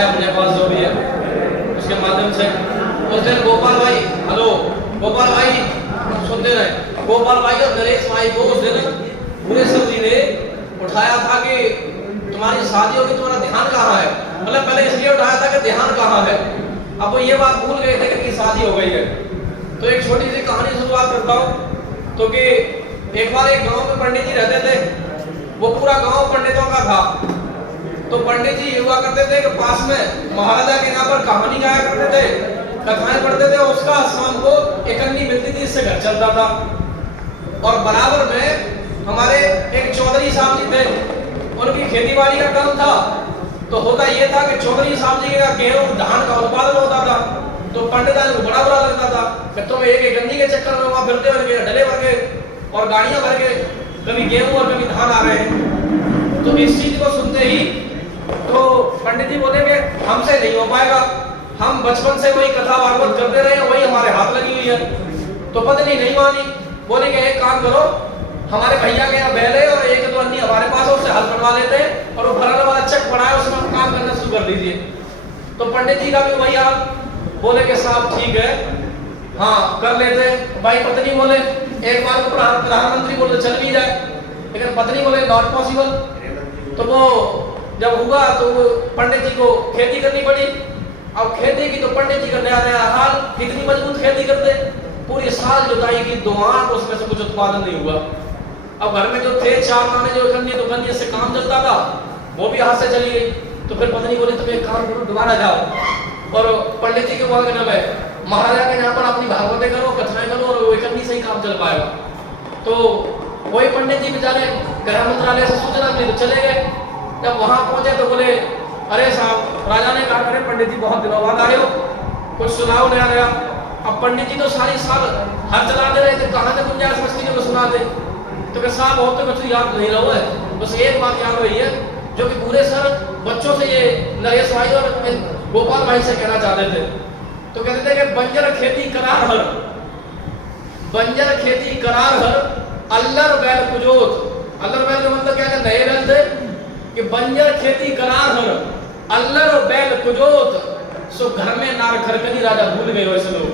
अपने पास जो भी है उसके माध्यम से उस दिन गोपाल भाई, हेलो गोपाल भाई सुनते रहे, गोपाल भाई और नरेश भाई को उस दिन पूरे सर जी ने उठाया था कि तुम्हारी शादी होगी, तुम्हारा ध्यान कहाँ है। मतलब पहले इसलिए उठाया था कि ध्यान कहाँ है, अब वो ये बात भूल गए थे कि शादी हो गई है। तो एक छोटी सी कहानी शुरुआत करता हूँ। तो कि एक बार एक गांव में पंडित जी रहते थे, वो पूरा गांव पंडितों का था। तो पंडित जी हुआ करते थे कि पास में महाराजा के यहाँ पर कहानी गाया करते थे, कथाएं पढ़ते थे, उसका शाम को एक अन्नी मिलती थी, इससे घर चलता था। और बराबर में हमारे एक चौधरी साहब जी थे, उनकी खेती बाड़ी का काम था। तो होता ये था कि चौधरी साहब जी का गेहूं धान का उत्पादन होता था। तो पंडित को बड़ा बुरा लगता था कि तुम एक गन्नी के चक्कर में वहां फिरते हुए डले भर के और गाड़ियां भर के कभी गेहूं और कभी धान आ रहे हैं। तो इस चीज को सुनते ही तो पंडित जी बोले कि हमसे नहीं हो पाएगा, हम बचपन से वही कथा भागवत करते रहे, वही हमारे हाथ लगी हुई है। तो पत्नी नहीं मानी, बोले कि एक काम करो, हमारे भैया के यहाँ बैल है और एक दो अन्नी हमारे पास है, उससे हल करवा लेते हैं और वो भरने वाला चक पड़ा है, उसमें हम काम करना शुरू कर दीजिए। तो पंडित जी का भी वही हाल, बोले कि साहब ठीक है, हाँ कर लेते। भाई पत्नी बोले एक बार प्रधानमंत्री बोले चल भी जाए, लेकिन पत्नी बोले नॉट पॉसिबल। तो वो जब हुआ तो पंडित जी को खेती करनी पड़ी। अब खेती की तो पंडित जी का नया नया हाल, कितनी मजबूत खेती करते, पूरी साल जुताई की, दुआन उसमें से कुछ उत्पादन नहीं हुआ। अब घर में जो थे चार माने जो गन्ने, तो गन्ने से काम चलता था, वो भी हाथ से चली गई। तो फिर पत्नी बोली तुम एक काम करो, दोबारा जाओ और पंडित जी के वहां नाम है महाराजा के यहाँ पर अपनी भागवतें करो, कथाएं करो, और वो कन्नी से ही काम चल पाएगा। तो वही पंडित जी बेचारे गृह मंत्रालय से सूचना मिली तो चले गए। जब वहां पहुंचे तो बोले अरे साहब, राजा ने कहा अरे पंडित जी बहुत दिनों बाद आए हो, कुछ सुनाओ नया नया। अब पंडित जी तो सारी साल हर चला दे रहे थे, कहां से गुंजाइश बचती है वो सुना दे। तो कि साहब बहुत तो कुछ याद नहीं रहा है, बस एक बात याद रही है जो कि पूरे सर बच्चों से ये नरेश भाई और गोपाल भाई से कहना चाहते थे। तो कहते थे कि बंजर खेती करार हर, बंजर खेती करार हर, अल्लर बैल कुजोत। अल्लर बैल का मतलब क्या है, नए बैल थे कि बंजर खेती करार हर, अल्लर बैल कुजोत। सो घर में नार खरकनी राजा भूल गए वैसे लोग।